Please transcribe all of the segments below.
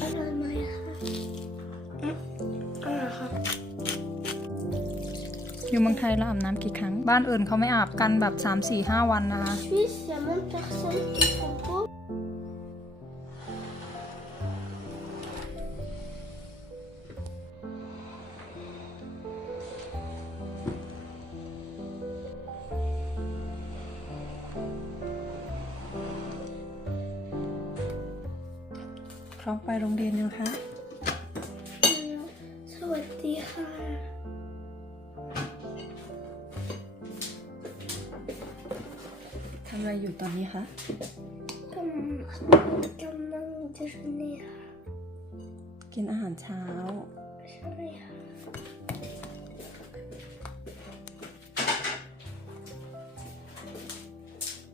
อร่อยไหมคะอร่อยครับอยู่เมืองไทยเราอาบน้ำกี่ครั้ง บ้านอื่นเขาไม่อาบกันแบบ 3 4 5 วันนะคะ Suisse, il y a même personne qui font pas. พ วัสดีค่ะ ทำอะไรอยู่ตอนนี้คะกำกำลังจะเรียนกินอาหารเช้า ใช่ค่ะ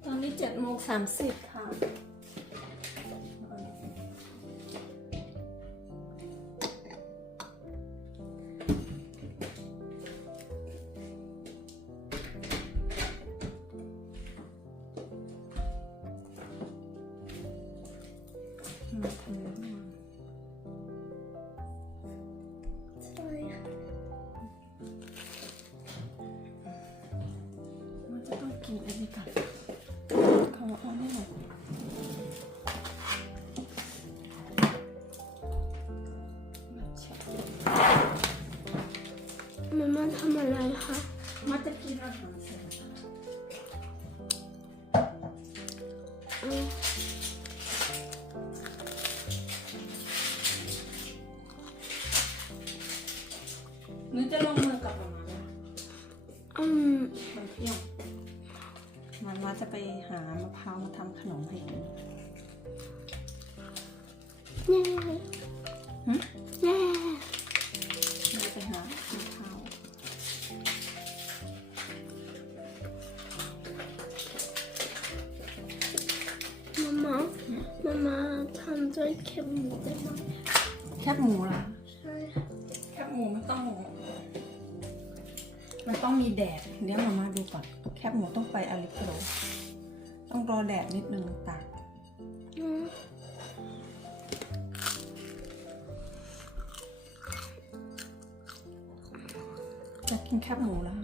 ตอนนี้7โมง30ค่ะ ใช่ค่ะมันจะต้องกินอันนี้ก่อนเขาเอาไม่หมดมาม่าทำอะไรคะมันจะกินอาหาร หนูจะลงมือกับมาม่าอืมตอนเที่ยงมันมาจะไปหามะพร้าวมาทำขนมให้กินแย่ แดดเดี๋ยวมามาดูก่อน แคบหมูต้องไปอลิโกรต้องรอแดดนิดนึงตากจะกินแคบหมูแล้ว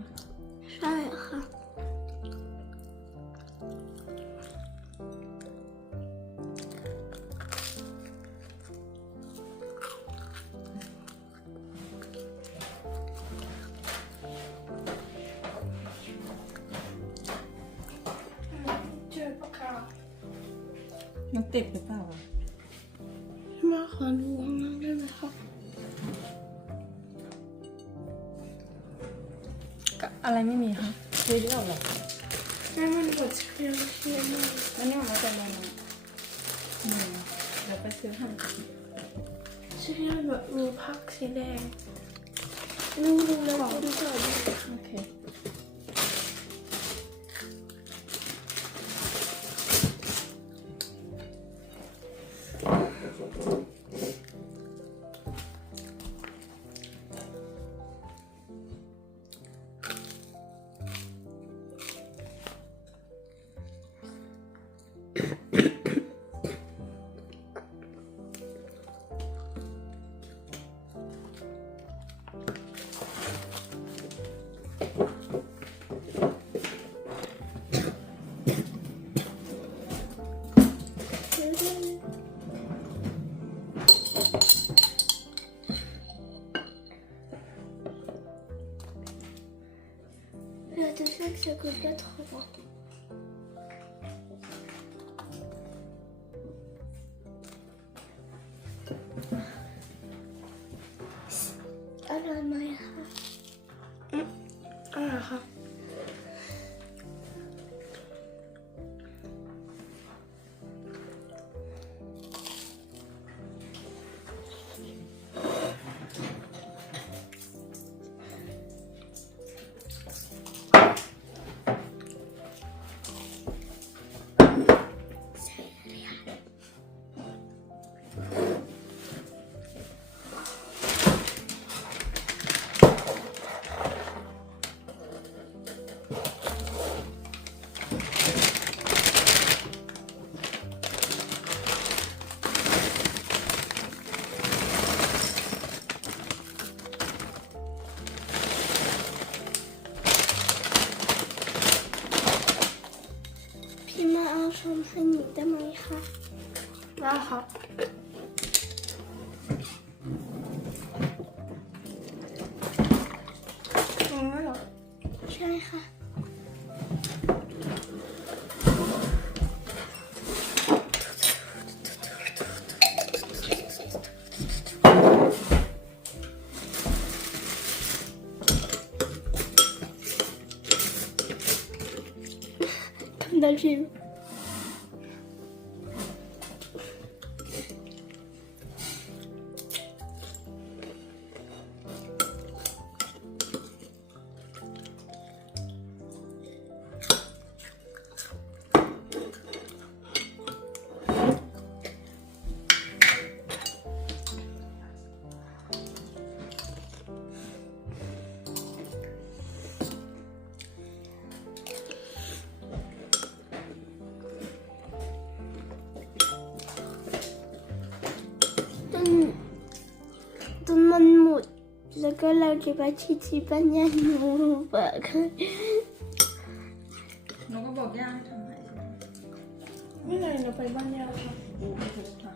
ก็อะไรไม่มีคะซื้อเยอะหรอให้มันหมดเชียวเชียวมากแล้วนี่มันจะอะไรนะอืมเดี๋ยวไปซื้อให้เชียวแบบมีพักสีแดงดูดูแล้วคุณเกิดโอเค 84 ans. ท แล้วก็เราจะไปที่ที่บ้านย่าหนูเปิดค่ะหนูก็บอกย่าให้ทำให้เมื่อไหร่เราไปบ้านยาครับดูไม่ถูกค่ะ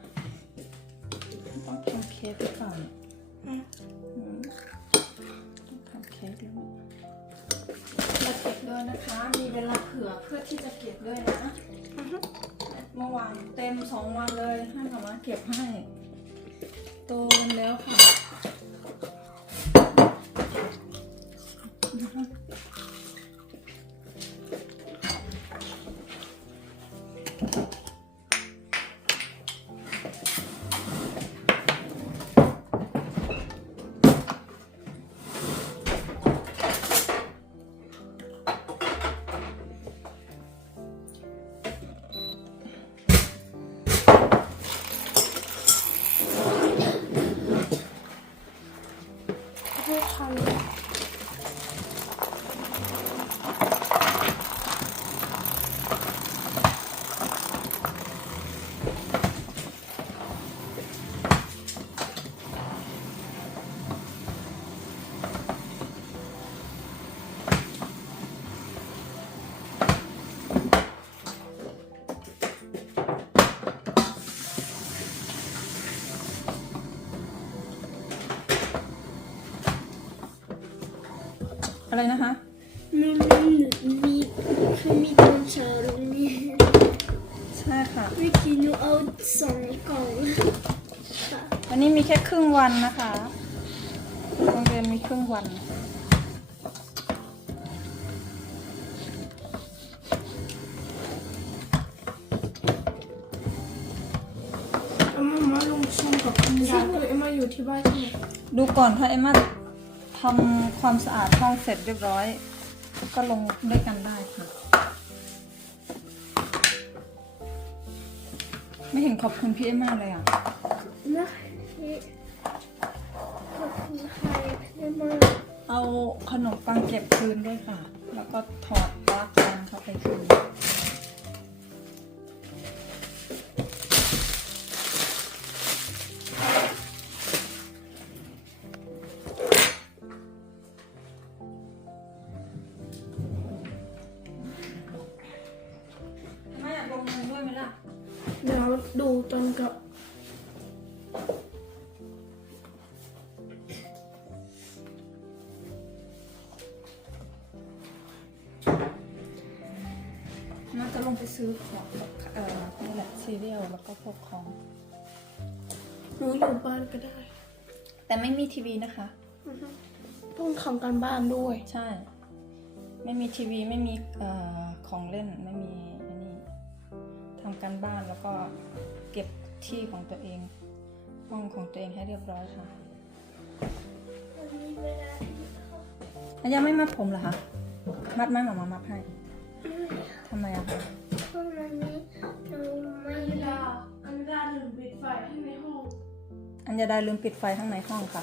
ต้องทำเค้กหรือนอืมต้องทำเค้กแล้วเราเก็บด้วยนะคะ มีเวลาเผื่อเพื่อที่จะเก็บด้วยนะ เมื่อวานเต็มสองวันเลยให้หมามาเก็บให้ โตกันแล้วค่ะ อะไรนะคะมีมีมีคือมีตอนเช้าแล้วนี่ใช่ค่ะเมื่อกี้หนูเอาสองกล่องค่ะวันนี้มีแค่ครึ่งวันนะคะโรงเรียนมีครึ่งวัน เอ็มามาลงชมกับคุณยายคือเอ็มมาอยู่ที่บ้านใช่ไหมดูก่อนถ้าเอ็มมา ทำความสะอาดห้องเสร็จเรียบร้อย ก็ลงด้วยกันได้ค่ะ ไม่เห็นขอบคุณพี่เอ็มมาเลยอะนะนี่ขอบคุณค่ะพี่มากเอาขนมปังเก็บคืนด้วยค่ะ แล้วก็ถอดปลั๊กแฟนเข้าไปคืน ไปซื้อของเอ่อนี่แหละซีเรียลแล้วก็พวกของหนูอยู่บ้านก็ได้ แต่ไม่มีทีวีนะคะอือฮึต้องทำการบ้านด้วย ใช่ ไม่มีทีวีไม่มีเอ่อของเล่นไม่มีอันนี้ทำการบ้านแล้วก็เก็บที่ของตัวเอง ห้องของตัวเองให้เรียบร้อยค่ะวันนี้เวลาที่เขาอายังไม่มัดผมเหรอคะ มัดไหมหมามามัดให้ทำไมอะคะ เพราะวันนี้เราไม่อันได้ดาอันดาลืมปิดไฟให้ในห้อง อัญญาดาลืมปิดไฟข้างในห้องค่ะ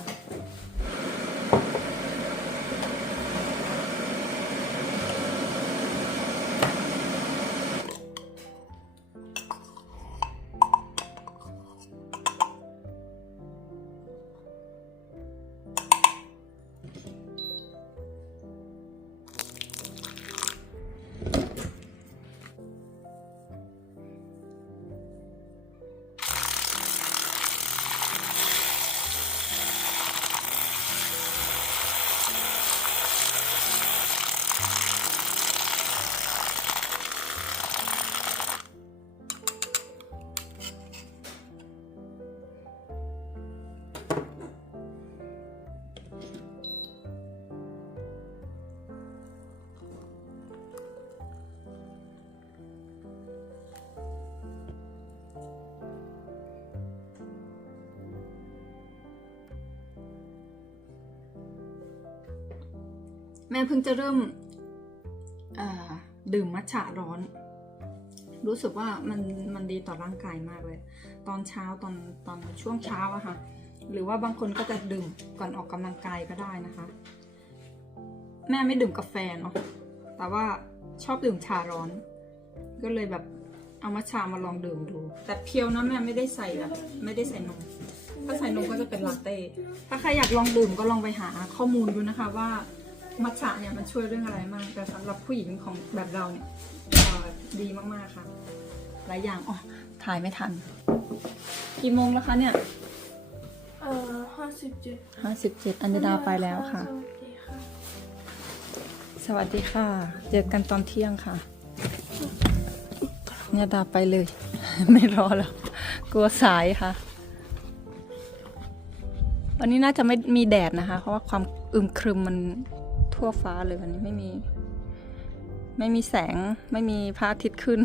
แม่เพิ่งจะเริ่มดื่มมัทฉะร้อน รู้สึกว่ามันมันดีต่อร่างกายมากเลย ตอนเช้าตอนตอนช่วงเช้าอะค่ะ หรือว่าบางคนก็จะดื่มก่อนออกกำลังกายก็ได้นะคะ แม่ไม่ดื่มกาแฟเนาะแต่ว่าชอบดื่มชาร้อน ก็เลยแบบเอามัทฉะมาลองดื่มดู แต่เพียวนะแม่ไม่ได้ใส่แบบไม่ได้ใส่นม ถ้าใส่นมก็จะเป็นลาเต้ ถ้าใครอยากลองดื่มก็ลองไปหาข้อมูลดูนะคะว่า มัทฉะเนี่ยมันช่วยเรื่องอะไรมาก แต่สำหรับผู้หญิงของแบบเราเนี่ยเอ่อดีมากๆค่ะ หลายอย่างอ๋อถ่ายไม่ทัน กี่โมงแล้วคะเนี่ยเอ่อห้าสิบเจ็ดห้าสิบเจ็ดอันดาไปแล้วค่ะสวัสดีค่ะ สวัสดีค่ะ เจอกันตอนเที่ยงค่ะเนี่ยดาไปเลย ไม่รอแล้ว กลัวสายค่ะ วันนี้น่าจะไม่มีแดดนะคะ เพราะว่าความอึมครึมมัน ทั่วฟ้าเลยวันนี้ไม่มี ไม่มีแสงไม่มีพระอาทิตย์ขึ้น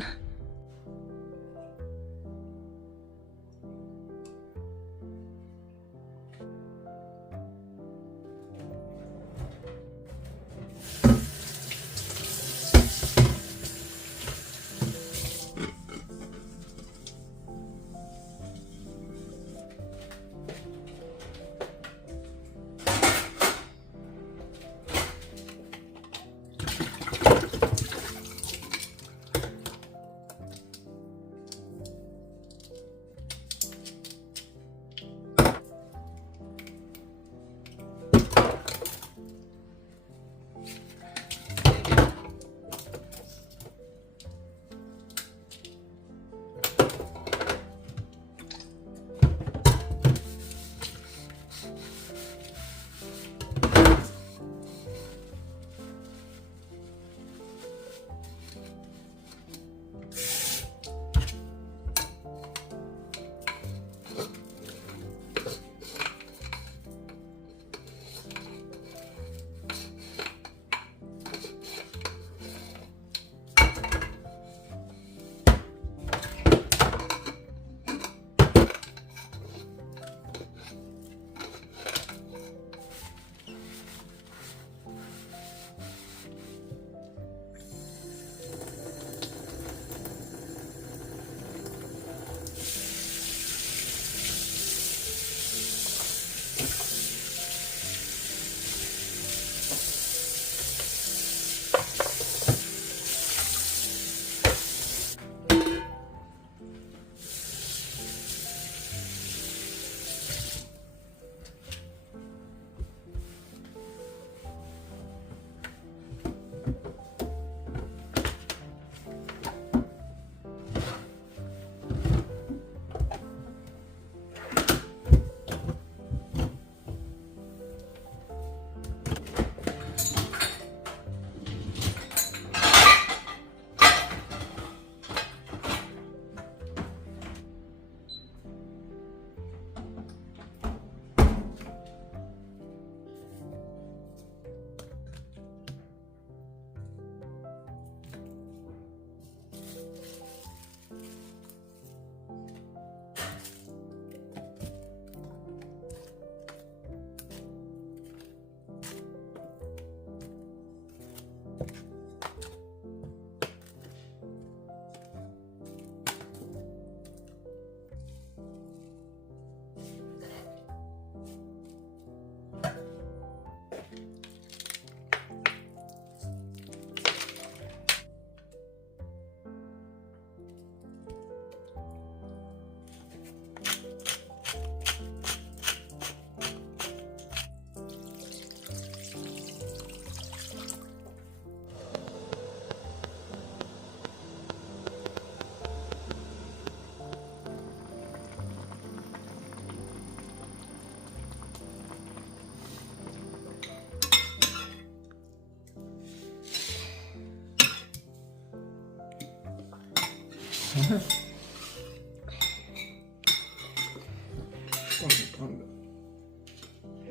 Tagga, tagga.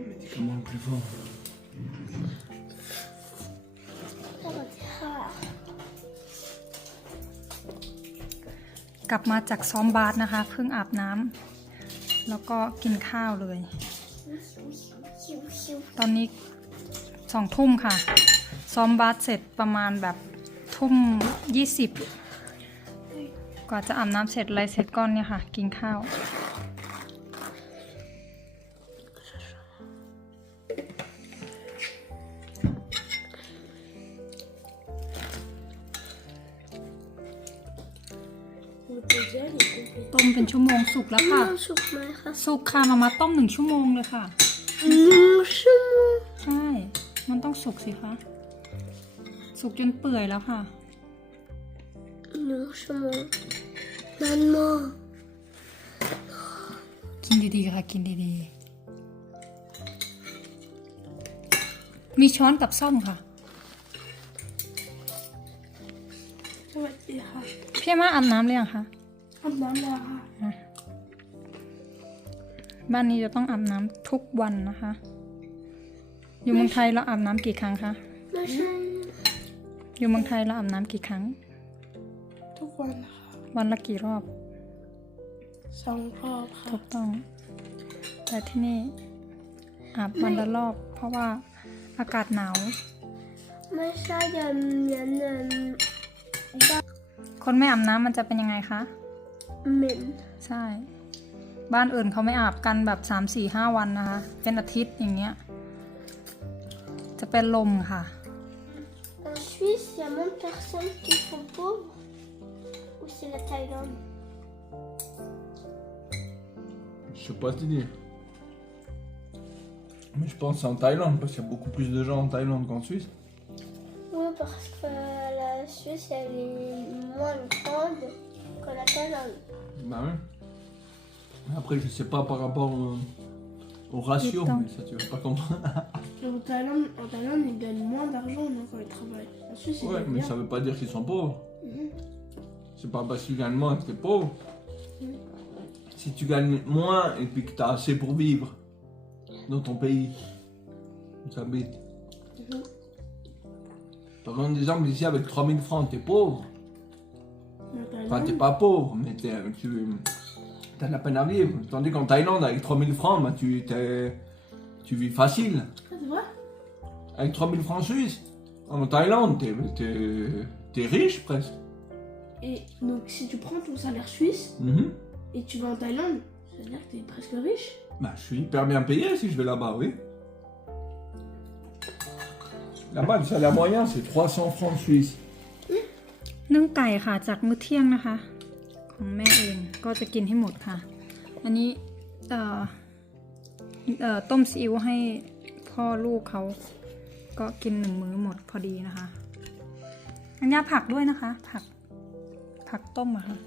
Metti come on privata. สวัสดีค่ะกลับมาจากซ้อมบาสนะคะ เพิ่งอาบน้ำแล้วก็กินข้าวเลย ตอนนี้สองทุ่มค่ะ ซ้อมบาสเสร็จประมาณแบบทุ่มยี่สิบกว่าจะอาบน้ำเสร็จอะไรเสร็จก้อนเนี่ยค่ะ กินข้าว ต้มเป็นชั่วโมงสุกแล้วค่ะ Non, zoek maar. Ga สุกค่ะมามาต้มหนึ่งชั่วโมงเลยค่ะ Non, chemin. ใช่ มันต้องสุกสิคะ สุกจนเปื่อยแล้วค่ะ Non, chemin. Maman. กินดีๆค่ะ กินดีๆ มีช้อนกับซ่อมค่ะสวัสดีค่ะพี่มาอาบน้ำหรือยังคะ อาบน้ำแล้วค่ะ บ้านนี้จะต้องอาบน้ำทุกวันนะคะ อยู่เมืองไทยเราอาบน้ำกี่ครั้งคะ Machin. อยู่เมืองไทยเราอาบน้ำกี่ครั้ง ทุกวันค่ะวันละกี่รอบ สองรอบค่ะ ถูกต้อง แต่ที่นี่อาบวันละรอบ เพราะว่าอากาศหนาว Machin, il y a un. คนไม่อาบน้ำมันจะเป็นยังไงคะ Men. ใช่ บ้านอื่นเขาไม่อาบกันแบบสามสี่ห้าวันนะคะ เป็นอาทิตย์อย่างเงี้ย จะเป็นลมค่ะ En Suisse, il y a moins de personnes qui sont pauvres. Ou c'est la Thaïlande Je sais pas te dire. Mais je pense que c'est en Thaïlande, parce qu'il y a beaucoup plus de gens en Thaïlande qu'en Suisse. Oui, parce que la Suisse, elle est moins grande que la Thaïlande. Bah oui. Après, je sais pas par rapport au, au ratio, mais ça tu vas pas comprendre. En Thaïlande, en Thaïlande, ils gagnent moins d'argent non, quand ils travaillent. En Suisse, ils Ouais, mais bien. ça veut pas dire qu'ils sont pauvres. Mhm. C'est pas parce que tu gagnes moins que t'es pauvre. Si tu gagnes moins et puis que t'as assez pour vivre dans ton pays où tu habites. Mhm. Par exemple, ici avec 3000 francs, t'es pauvre. En Enfin, t'es pas pauvre, mais t'es, tu as de la peine à vivre. Tandis qu'en Thaïlande, avec 3000 francs, bah, tu, t'es- tu vis facile. Ah, c'est vrai Avec 3000 francs suisses. En Thaïlande, t'es, t'es- t'es riche presque. Et donc, si tu prends ton salaire suisse Mhm. et tu vas en Thaïlande, ça veut dire que t'es presque riche. Bah, je suis hyper bien payé si je vais là-bas, oui. Là-bas, le salaire moyen, c'est 300 francs suisses. นึ่งไก่ค่ะจากมื้อเที่ยงนะคะ ของแม่เองก็จะกินให้หมดค่ะ อันนี้เอ่อเอ่อต้มซีอิ๊วให้พ่อลูกเขาก็กินหนึ่งมื้อหมดพอดีนะคะ อันนี้ผักด้วยนะคะ ผักผักต้มอะค่ะ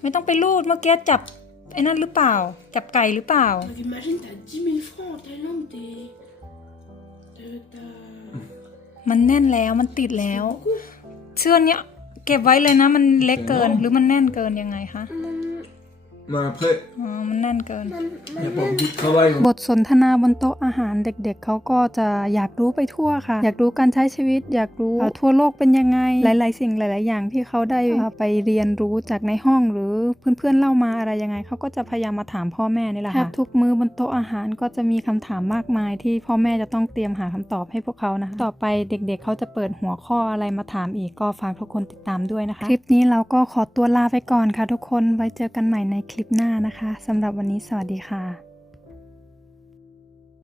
ไม่ต้องไปรูดเมื่อกี้จับไอ้นั่นหรือเปล่า จับไก่หรือเปล่า imagine, t'as 10 000 francs en Thaïlande, t'es... t'as- มันแน่นแล้วมันติดแล้ว เชือกเนี้ยเก็บไว้เลยนะ มันเล็กเกินหรือมันแน่นเกินยังไงคะ Mais après, อ๋อมันแน่นเกิน il n'y a pas beaucoup de travail. บทสนทนาบนโต๊ะอาหารเด็กๆ เขาก็จะอยากรู้ไปทั่วค่ะ อยากรู้การใช้ชีวิต อยากรู้เอ่อทั่วโลกเป็นยังไง หลายๆ สิ่งหลาย ๆ อย่างที่เขาได้เอ่อไปเรียนรู้จากในห้องหรือเพื่อนๆเล่ามาอะไรยังไง เขาก็จะพยายามมาถามพ่อแม่นี่แหละค่ะแทบทุกมื้อบนโต๊ะอาหารก็จะมีคำถามมากมาย ที่พ่อแม่จะต้องเตรียมหาคำตอบให้พวกเขานะคะต่อไปเด็กๆ เขาจะเปิดหัวข้ออะไรมาถามอีกก็ฝากทุกคนติดตามด้วยนะคะ คลิปนี้เราก็ขอตัวลาไปก่อนค่ะทุกคนไว้เจอกันใหม่ในคลิปหน้านะคะสำหรับวันนี้สวัสดีค่ะ